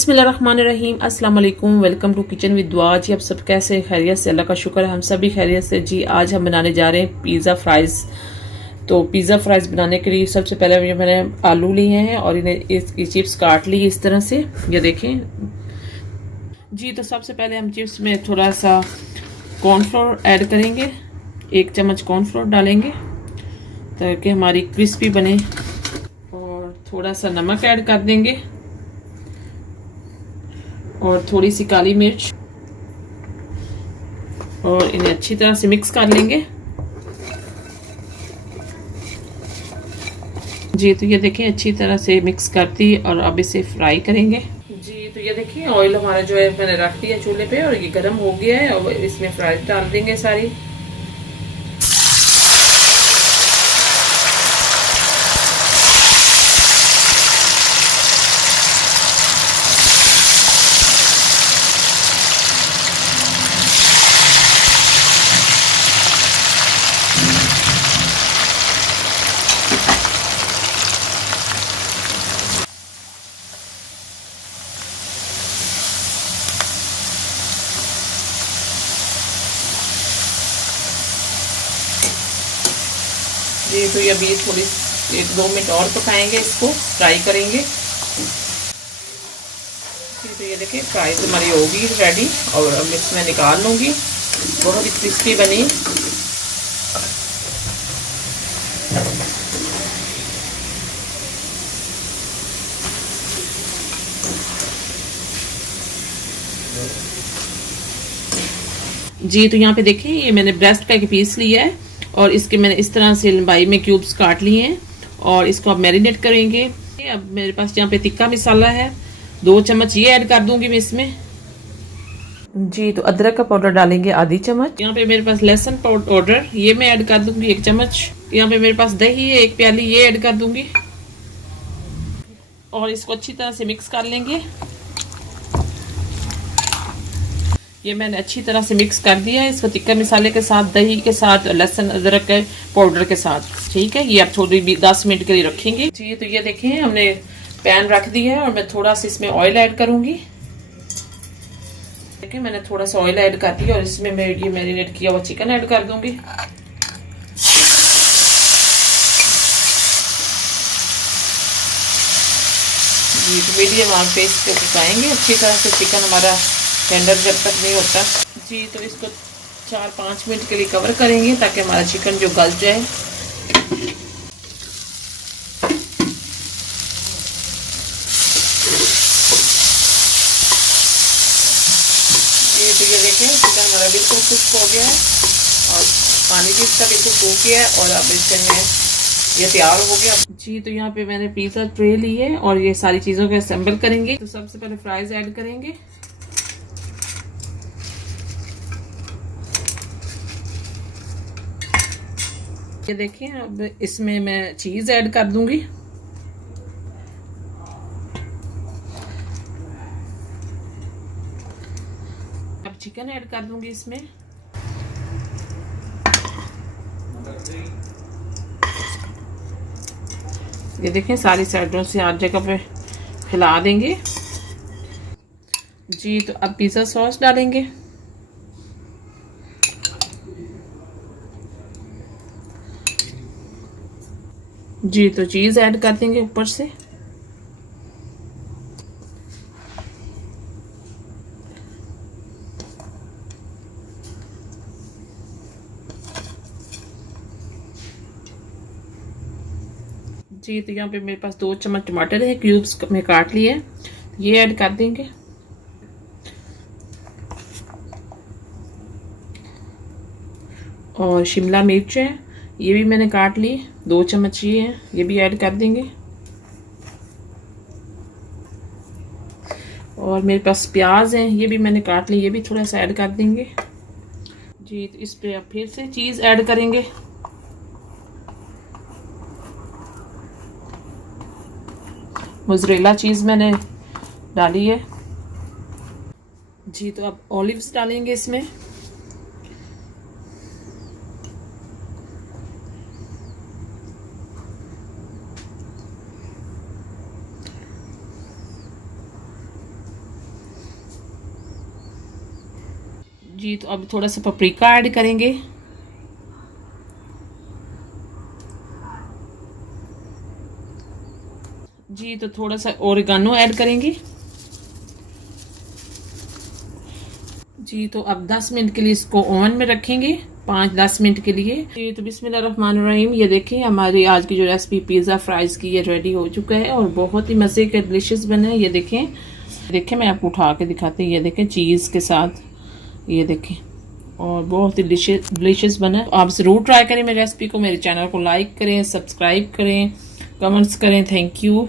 बिस्मिल्लाहिर्रहमानिर्रहीम, अस्सलाम वालेकुम। वेलकम टू किचन विद दुआ। जी आप सब कैसे? खैरियत से? अल्लाह का शुक्र है हम सब भी खैरियत से। जी आज हम बनाने जा रहे हैं पिज़्ज़ा फ्राइज़। तो पिज़्ज़ा फ्राइज़ बनाने के लिए सबसे पहले मैंने आलू लिए हैं और इन्हें इसकी चिप्स काट ली इस तरह से, ये देखें जी। तो सबसे पहले हम चिप्स में थोड़ा सा कॉर्नफ्लोर ऐड करेंगे, 1 चम्मच कॉर्नफ्लोर डालेंगे ताकि हमारी क्रिस्पी बने, और थोड़ा सा नमक ऐड कर देंगे और थोड़ी सी काली मिर्च, और इन्हें अच्छी तरह से मिक्स कर लेंगे जी। तो ये देखें अच्छी तरह से मिक्स करती, और अब इसे फ्राई करेंगे जी। तो ये देखिए ऑयल हमारा जो है मैंने रख दिया चूल्हे पे और ये गर्म हो गया है, और इसमें फ्राई डाल देंगे सारी। जी तो ये अभी थोड़ी 1-2 मिनट और पकाएंगे, इसको फ्राई करेंगे जी। तो ये देखिए फ्राई हमारी होगी रेडी, और अब इसमें निकाल लूँगी। बहुत ही क्रिस्पी बनी जी। तो यहाँ पे देखिए ये मैंने ब्रेस्ट का एक पीस लिया है और इसके मैंने इस तरह से लंबाई में क्यूब्स काट लिए हैं, और इसको अब मैरिनेट करेंगे। अब मेरे पास यहाँ पे तिक्का मसाला है, 2 चम्मच ये ऐड कर दूंगी मैं इसमें जी। तो अदरक का पाउडर डालेंगे आधी चम्मच। यहाँ पे मेरे पास लहसुन पाउडर ये मैं ऐड कर दूंगी 1 चम्मच। यहाँ पे मेरे पास दही है 1 प्याली, ये ऐड कर दूंगी, और इसको अच्छी तरह से मिक्स कर लेंगे। ये मैंने अच्छी तरह से मिक्स कर दिया है इसको तिक्का मसाले के साथ, दही के साथ, लहसुन अदरक के पाउडर के साथ। ठीक है, ये आप थोड़ी 10 मिनट के लिए रखेंगे जी। तो ये देखें हमने पैन रख दिया है और मैं थोड़ा सा इसमें ऑयल ऐड करूंगी। देखिए मैंने थोड़ा सा ऑयल ऐड कर दिया और इसमें मैं ये मैरिनेट किया हुआ चिकन ऐड कर दूंगी जी। तो मीडियम आंच पे इसको पकाएंगे अच्छी तरह से, चिकन हमारा टेंडर जब तक नहीं होता जी। तो इसको 4-5 मिनट के लिए कवर करेंगे ताकि हमारा चिकन जो गल जाए जी। तो ये देखें चिकन हमारा बिल्कुल खुश्क हो गया है और पानी भी इसका बिल्कुल सूख गया है, और अब इसमें ये तैयार हो गया जी। तो यहाँ पे मैंने पिज़्ज़ा ट्रे ली है और ये सारी चीज़ों को असेंबल करेंगे। तो सबसे पहले फ्राइज ऐड करेंगे ये देखिए। अब इसमें मैं चीज़ ऐड कर दूंगी, अब चिकन ऐड कर दूंगी इसमें, ये देखें सारी साइडों से हर जगह पे फैला देंगे जी। तो अब पिज़्ज़ा सॉस डालेंगे जी। तो चीज़ ऐड कर देंगे ऊपर से जी। तो यहाँ पे मेरे पास 2 चम्मच टमाटर है, क्यूब्स में काट लिए, ये ऐड कर देंगे, और शिमला मिर्च है ये भी मैंने काट ली 2 चम्मच, ये है ये भी ऐड कर देंगे, और मेरे पास प्याज है ये भी मैंने काट ली, ये भी थोड़ा सा ऐड कर देंगे जी। तो इस पे अब फिर से चीज़ ऐड करेंगे मोज़रेला चीज़ मैंने डाली है जी। तो अब ऑलिव्स डालेंगे इसमें जी तो अब थोड़ा सा पपरिका ऐड करेंगे। जी तो थोड़ा सा ओरिगानो ऐड करेंगे। जी तो अब 10 मिनट के लिए इसको ओवन में रखेंगे, 5-10 मिनट के लिए। जी तो बिस्मिल्लाहिर्रहमानिर्रहीम, ये देखें हमारी आज की जो रेसिपी पिज़्ज़ा फ्राइज़ की ये रेडी हो चुका है और बहुत ही मज़े का डिलीशियस बना है। ये देखें मैं आपको उठा के दिखाती हूँ। ये देखें चीज़ के साथ, ये देखें, और बहुत ही डिलीशियस बना है। आप ज़रूर ट्राई करें मेरी रेसिपी को। मेरे चैनल को लाइक करें, सब्सक्राइब करें, कमेंट्स करें। Thank you.